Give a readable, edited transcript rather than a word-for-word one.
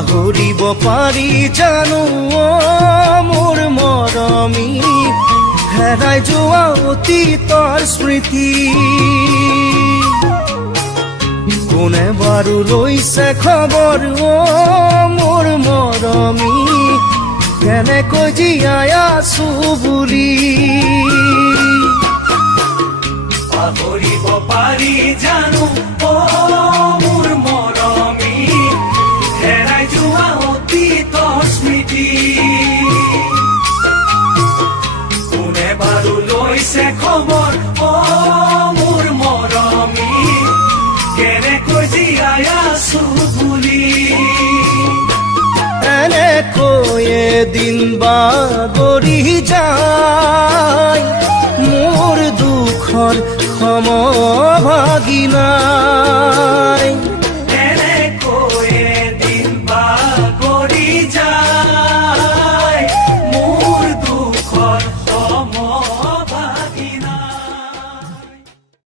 পাহৰিব পাৰি জানো মোৰ মৰমী হেৰাই যোৱা অতীতৰ স্মৃতি কোনে বাৰু লৈছে খবৰ মোৰ মৰমী কেনেকৈ জীয়াই আছো বুলি পাহৰিব পাৰি জানো মোৰ মৰমী হেৰাই যোৱা অতীতৰ স্মৃতি কোনে বাৰু লৈছে খবৰ মোৰ মৰমী কেনেকৈ জীয়াই আছো বুলি এনেকৈ এদিন বাগৰি